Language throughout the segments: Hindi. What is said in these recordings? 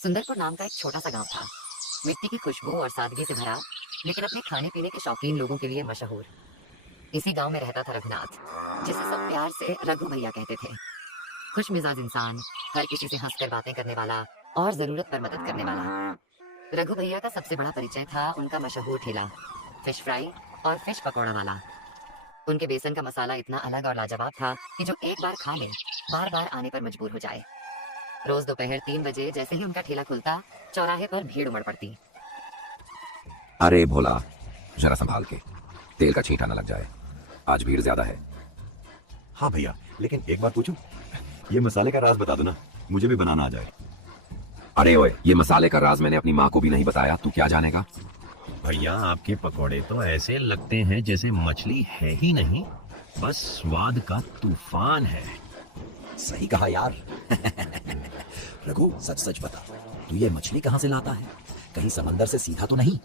सुंदरपुर नाम का एक छोटा सा गांव था। मिट्टी की खुशबू और सादगी से भरा, लेकिन अपने खाने पीने के शौकीन लोगों के लिए मशहूर। इसी गांव में रहता था रघुनाथ, जिसे सब प्यार से रघु भैया कहते थे। खुश मिजाज इंसान, हर किसी से हंसकर बातें करने वाला और जरूरत पर मदद करने वाला। रघु भैया का सबसे बड़ा परिचय था उनका मशहूर ठेला, फिश फ्राई और फिश पकौड़ा वाला। उनके बेसन का मसाला इतना अलग और लाजवाब था कि जो एक बार खा ले, बार बार आने पर मजबूर हो जाए। रोज दोपहर 3 बजे जैसे ही उनका ठेला खुलता, चौराहे पर भीड़ उमड़ पड़ती। अरे भोला, जरा संभाल के, तेल का छींटा न लग जाए, आज भीड़ ज्यादा है। हाँ भैया, लेकिन एक बात पूछूं? ये मसाले का राज बता दो ना, मुझे भी बनाना आ जाए। अरे ओए, ये मसाले का राज मैंने अपनी माँ को भी नहीं बताया, तू क्या जानेगा? भैया, आपके पकोड़े तो ऐसे लगते हैं जैसे मछली है ही नहीं, बस स्वाद का तूफान है। सही कहा यार। रघु, सच सच बता, तू ये मछली कहाँ से लाता है? कहीं समंदर से सीधा तो नहीं?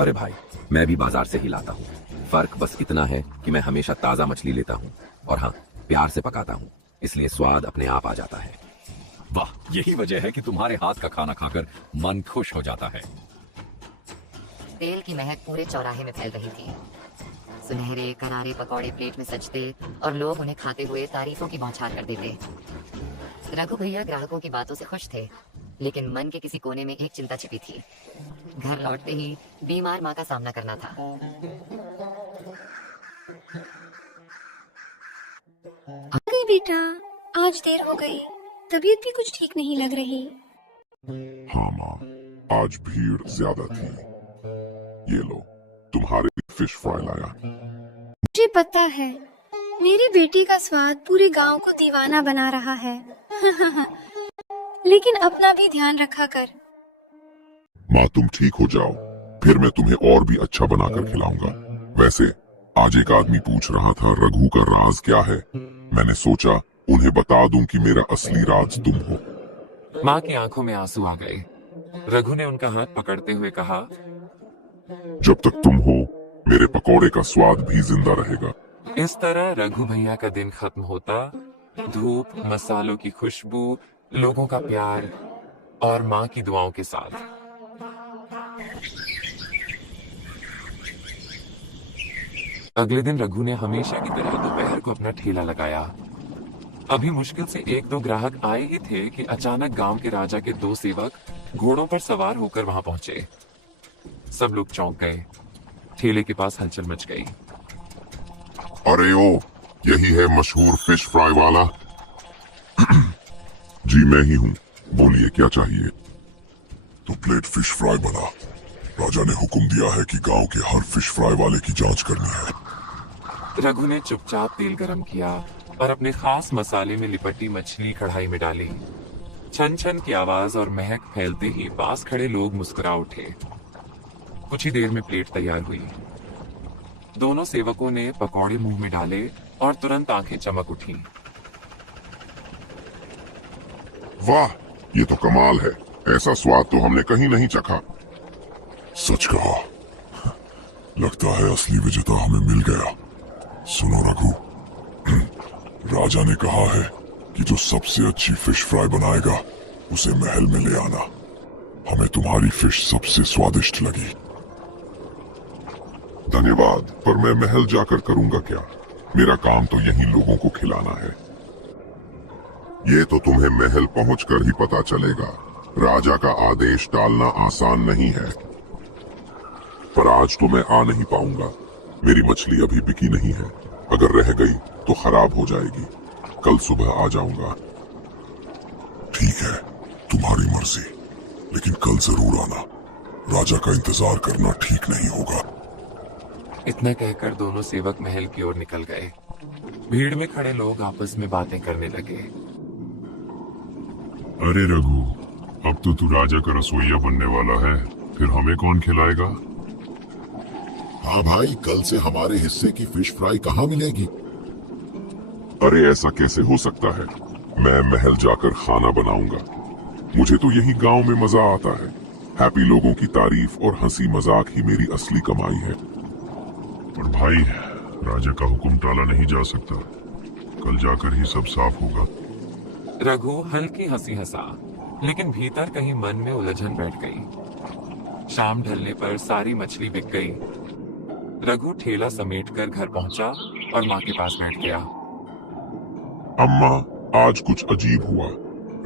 अरे भाई, मैं भी बाजार से ही लाता हूँ। फर्क बस इतना है कि मैं हमेशा ताजा मछली लेता हूँ और हाँ, प्यार से पकाता हूँ, इसलिए स्वाद अपने आप आ जाता है। वाह, यही वजह है कि तुम्हारे हाथ का खाना खाकर मन खुश हो जाता है। तेल की महक पूरे चौराहे में फैल रही थी। सुनहरे करारे पकौड़े प्लेट में सजते और लोग उन्हें खाते हुए तारीफों की बौछार कर देते। रघु भैया ग्राहकों की बातों से खुश थे, लेकिन मन के किसी कोने में एक चिंता छिपी थी। घर लौटते ही बीमार माँ का सामना करना था। गई बेटा, आज देर हो गई, तबीयत भी कुछ ठीक नहीं लग रही। हाँ माँ, आज भीड़ ज्यादा थी। ये लो, तुम्हारे लिए फिश फ्राई लाया। मुझे पता है, मेरी बेटी का स्वाद पूरे गांव को दीवाना बना रहा है। लेकिन अपना भी ध्यान रखा कर। माँ, तुम ठीक हो जाओ, फिर मैं तुम्हें और भी अच्छा बनाकर खिलाऊंगा। वैसे आज एक आदमी पूछ रहा था रघु का राज क्या है। मैंने सोचा उन्हें बता दूं कि मेरा असली राज तुम हो। माँ की आंखों में आंसू आ गए। रघु ने उनका हाथ पकड़ते हुए कहा, जब तक तुम हो, मेरे पकौड़े का स्वाद भी जिंदा रहेगा। इस तरह रघु भैया का दिन खत्म होता, धूप, मसालों की खुशबू, लोगों का प्यार और माँ की दुआओं के साथ। अगले दिन रघु ने हमेशा की तरह दोपहर को अपना ठेला लगाया। अभी मुश्किल से 1-2 ग्राहक आए ही थे कि अचानक गांव के राजा के 2 सेवक घोड़ों पर सवार होकर वहां पहुंचे। सब लोग चौंक गए। ठेले के पास हलचल मच गई। अरे ओ, यही है मशहूर फिश फ्राई वाला? जी मैं ही हूँ, बोलिए क्या चाहिए? तो प्लेट फिश फ्राई बना। राजा ने हुक्म दिया है कि गांव के हर फिश फ्राई वाले की जांच करनी है। रघु ने चुपचाप तेल गरम किया और अपने खास मसाले में लिपटी मछली कढ़ाई में डाली। छन छन की आवाज और महक फैलते ही पास खड़े लोग मुस्कुरा उठे। कुछ ही देर में प्लेट तैयार हुई। दोनों सेवकों ने पकौड़े मुंह में डाले और तुरंत आंखें चमक उठी। वाह, ये तो कमाल है। ऐसा स्वाद तो हमने कहीं नहीं चखा। सच कहा, लगता है असली विजेता हमें मिल गया। सुनो रघु, राजा ने कहा है कि जो सबसे अच्छी फिश फ्राई बनाएगा उसे महल में ले आना। हमें तुम्हारी फिश सबसे स्वादिष्ट लगी। धन्यवाद, पर मैं महल जाकर करूंगा क्या? मेरा काम तो यहीं लोगों को खिलाना है। ये तो तुम्हें महल पहुंचकर ही पता चलेगा। राजा का आदेश टालना आसान नहीं है। पर आज तो मैं आ नहीं पाऊंगा। मेरी मछली अभी बिकी नहीं है। अगर रह गई तो खराब हो जाएगी। कल सुबह आ जाऊंगा। ठीक है, तुम्हारी मर्जी, लेकिन कल जरूर आना। राजा का इंतजार करना ठीक नहीं होगा। इतना कहकर दोनों सेवक महल की ओर निकल गए। भीड़ में खड़े लोग आपस में बातें करने लगे। अरे रघु, अब तो तू राजा का रसोइया बनने वाला है, फिर हमें कौन खिलाएगा? हाँ भाई, कल से हमारे हिस्से की फिश फ्राई कहाँ मिलेगी? अरे ऐसा कैसे हो सकता है? मैं महल जाकर खाना बनाऊंगा। मुझे तो यही गांव में मजा आता है। हैप्पी लोगों की तारीफ और हंसी मजाक ही मेरी असली कमाई है। पर भाई, राजा का हुक्म टाला नहीं जा सकता। कल जाकर ही सब साफ होगा। रघु हल्की हंसी हंसा। लेकिन भीतर कहीं मन में उलझन बैठ गई। शाम ढलने पर सारी मछली बिक गई। रघु ठेला समेटकर घर पहुंचा और माँ के पास बैठ गया। अम्मा, आज कुछ अजीब हुआ।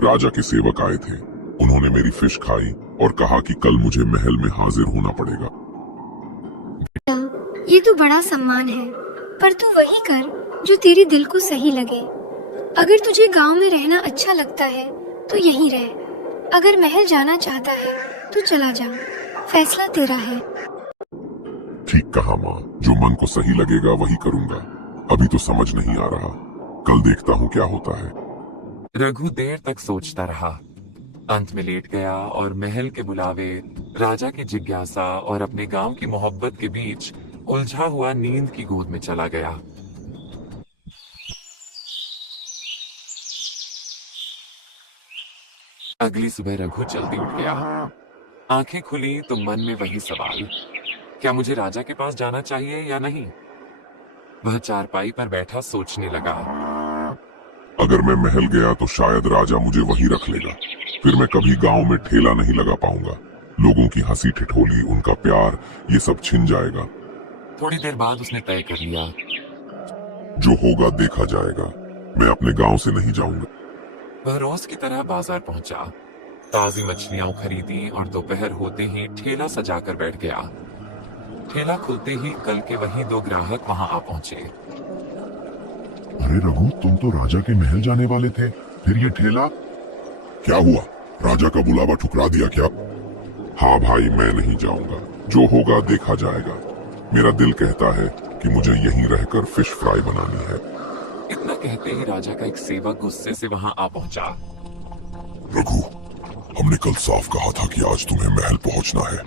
राजा के सेवक आए थे। उन्होंने मेरी फिश खाई और कहा कि कल मुझे महल में हाजिर होना पड़ेगा। ये तो बड़ा सम्मान है, पर तू वही कर जो तेरे दिल को सही लगे। अगर तुझे गांव में रहना अच्छा लगता है तो यहीं रह। अगर महल जाना चाहता है तो चला जा, फैसला तेरा है। ठीक कहा माँ, जो मन को सही लगेगा वही करूंगा। अभी तो समझ नहीं आ रहा, कल देखता हूँ क्या होता है। रघु देर तक सोचता रहा। अंत में लेट गया और महल के बुलावे, राजा की जिज्ञासा और अपने गांव की मोहब्बत के बीच उलझा हुआ नींद की गोद में चला गया। अगली सुबह रघु जल्दी उठ गया। आंखें खुली तो मन में वही सवाल, क्या मुझे राजा के पास जाना चाहिए या नहीं? वह चारपाई पर बैठा सोचने लगा। अगर मैं महल गया तो शायद राजा मुझे वहीं रख लेगा। फिर मैं कभी गांव में ठेला नहीं लगा पाऊंगा। लोगों की हंसी ठिठोली, उनका प्यार, ये सब छिन जाएगा। थोड़ी देर बाद उसने तय कर लिया, जो होगा देखा जाएगा। मैं अपने गांव से नहीं जाऊंगा। वह रोज की तरह बाजार पहुंचा, ताजी मछलियां खरीदी और दोपहर होते ही ठेला सजाकर बैठ गया। ठेला खुलते ही कल के वही दो ग्राहक वहां आ पहुंचे। अरे रघु, तुम तो राजा के महल जाने वाले थे, फिर ये ठेला? क्या हुआ, राजा का बुलावा ठुकरा दिया क्या? हाँ भाई, मैं नहीं जाऊंगा। जो होगा देखा जाएगा। मेरा दिल कहता है कि मुझे यहीं रहकर फिश फ्राई बनानी है। इतना कहते ही राजा का एक सेवक गुस्से से वहां आ पहुंचा। रघु, हमने कल साफ कहा था कि आज तुम्हें महल पहुंचना है,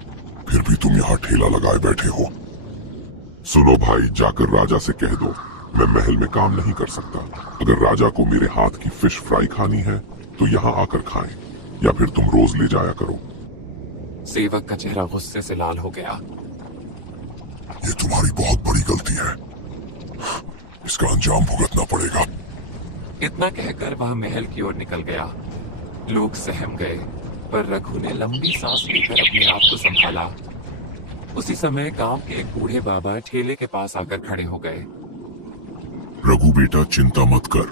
फिर भी तुम यहाँ ठेला लगाए बैठे हो। सुनो भाई, जाकर राजा से कह दो मैं महल में काम नहीं कर सकता। अगर राजा को मेरे हाथ की फिश फ्राई खानी है तो यहाँ आकर खाएं, या फिर तुम रोज ले जाया करो। सेवक का चेहरा गुस्से से लाल हो गया। ये तुम्हारी बहुत बड़ी गलती है, इसका अंजाम भुगतना पड़ेगा। इतना कहकर वह महल की ओर निकल गया। लोग सहम गए, पर रघु ने लंबी सांस लेकर अपने आप को संभाला। उसी समय गांव के एक बूढ़े बाबा ठेले के पास आकर खड़े हो गए। रघु बेटा, चिंता मत कर,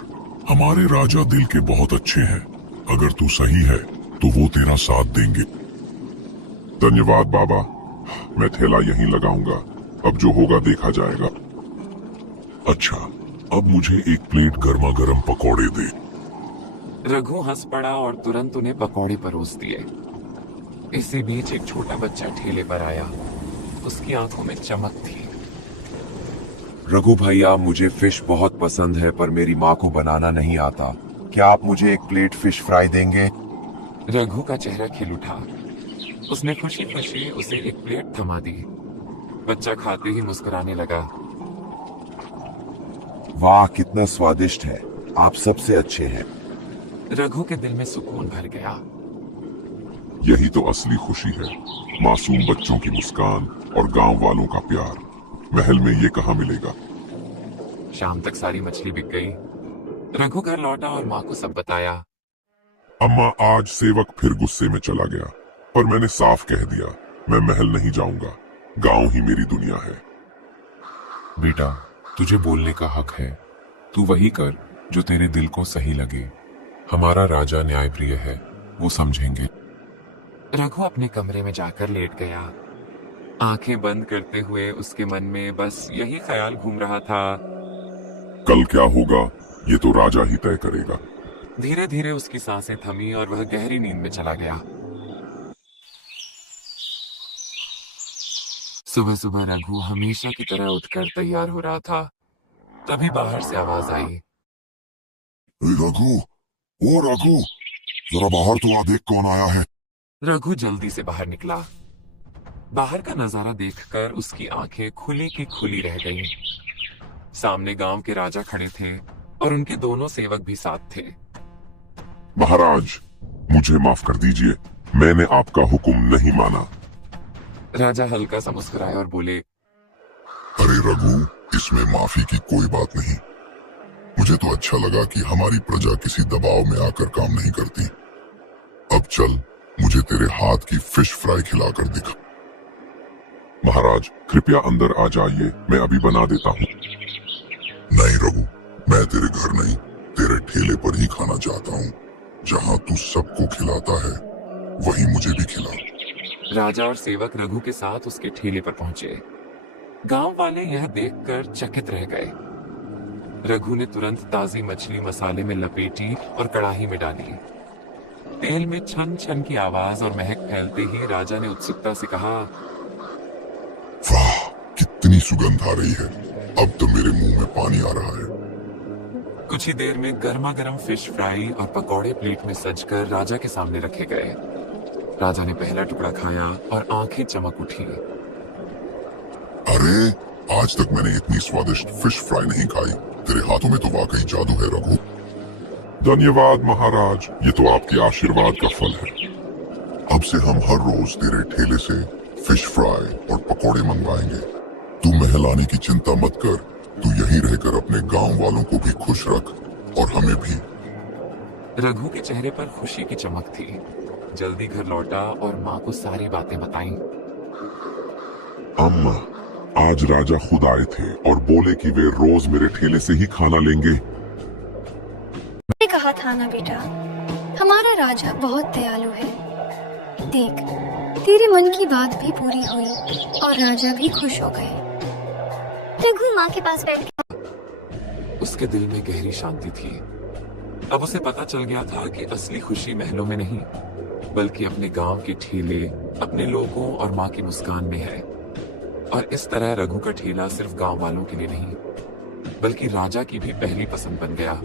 हमारे राजा दिल के बहुत अच्छे हैं। अगर तू सही है तो वो तेरा साथ देंगे। धन्यवाद बाबा, मैं ठेला यहीं लगाऊंगा। अब जो होगा देखा जाएगा। अच्छा, अब मुझे एक प्लेट गर्मा गर्म पकौड़े दे। रघु हंस पड़ा और तुरंत उन्हें पकौड़े परोस दिए। इसी बीच एक छोटा बच्चा ठेले पर आया। उसकी आंखों में चमक थी। रघु भैया, मुझे फिश बहुत पसंद है, पर मेरी माँ को बनाना नहीं आता। क्या आप मुझे एक प्लेट फिश फ्राई देंगे? रघु का चेहरा खिल उठा। उसने खुशी खुशी उसे एक प्लेट थमा दी। बच्चा खाते ही मुस्कुराने लगा। वाह, कितना स्वादिष्ट है, आप सबसे अच्छे हैं। रघु के दिल में सुकून भर गया। यही तो असली खुशी है, मासूम बच्चों की मुस्कान और गांव वालों का प्यार। महल में ये कहाँ मिलेगा। शाम तक सारी मछली बिक गई। रघु घर लौटा और माँ को सब बताया। अम्मा, आज सेवक फिर गुस्से में चला गया, पर मैंने साफ कह दिया मैं महल नहीं जाऊंगा। गांव ही मेरी दुनिया है। बेटा, तुझे बोलने का हक है। तू वही कर जो तेरे दिल को सही लगे। हमारा राजा न्यायप्रिय है, वो समझेंगे। रघु अपने कमरे में जाकर लेट गया। आंखें बंद करते हुए उसके मन में बस यही ख्याल घूम रहा था, कल क्या होगा ये तो राजा ही तय करेगा। धीरे धीरे उसकी सांसें थमी और वह गहरी नींद में चला गया। सुबह सुबह रघु हमेशा की तरह उठकर तैयार हो रहा था। तभी बाहर से आवाज आई। रघु, ओ रघु, जरा बाहर तो आ, देख कौन आया है। रघु जल्दी से बाहर निकला। बाहर का नजारा देखकर उसकी आंखें खुली की खुली रह गईं। सामने गांव के राजा खड़े थे और उनके दोनों सेवक भी साथ थे। महाराज, मुझे माफ कर दीजिए, मैंने आपका हुक्म नहीं माना। राजा हल्का सा मुस्कुराए और बोले, अरे रघु, इसमें माफी की कोई बात नहीं। मुझे तो अच्छा लगा कि हमारी प्रजा किसी दबाव में आकर काम नहीं करती। अब चल, मुझे तेरे हाथ की फिश फ्राई खिलाकर दिखा। महाराज, कृपया अंदर आ जाइए, मैं अभी बना देता हूँ। नहीं रघु, मैं तेरे घर नहीं, तेरे ठेले पर ही खाना चाहता हूँ। जहाँ तू सबको खिलाता है, वही मुझे भी खिला। राजा और सेवक रघु के साथ उसके ठेले पर पहुंचे। गांव वाले यह देखकर चकित रह गए। रघु ने तुरंत ताजी मछली मसाले में लपेटी और कढ़ाई में डाली। तेल में छन छन की आवाज और महक फैलते ही राजा ने उत्सुकता से कहा, वाह, कितनी सुगंध आ रही है, अब तो मेरे मुंह में पानी आ रहा है। कुछ ही देर में गर्मा गर्म फिश फ्राई और पकौड़े प्लेट में सजकर राजा के सामने रखे गए। राजा ने पहला टुकड़ा खाया और आंखें चमक उठी। अरे, आज तक मैंने इतनी स्वादिष्ट फिश फ्राई नहीं खाई। तेरे हाथों में तो वाकई जादू है रघु। धन्यवाद महाराज, ये तो आपके आशीर्वाद का फल है। अब से हम हर रोज तेरे ठेले से फिश फ्राई और पकौड़े मंगवाएंगे। तू महल आने की चिंता मत कर, तू यहीं रहकर अपने गांव वालों को भी खुश रख और हमें भी। रघु के चेहरे पर खुशी की चमक थी। जल्दी घर लौटा और माँ को सारी बातें बताईं। अम्मा, आज राजा खुद आए थे और बोले कि वे रोज मेरे ठेले से ही खाना लेंगे। मैंने कहा था ना बेटा, हमारा राजा बहुत दयालु है। देख, तेरे मन की बात भी पूरी हुई और राजा भी खुश हो गए। रघु माँ के पास बैठ गया। उसके दिल में गहरी शांति थी। अब उसे पता चल गया था कि असली खुशी महलों में नहीं, बल्कि अपने गांव के ठेले, अपने लोगों और माँ की मुस्कान में है। और इस तरह रघु का ठेला सिर्फ गांव वालों के लिए नहीं, बल्कि राजा की भी पहली पसंद बन गया।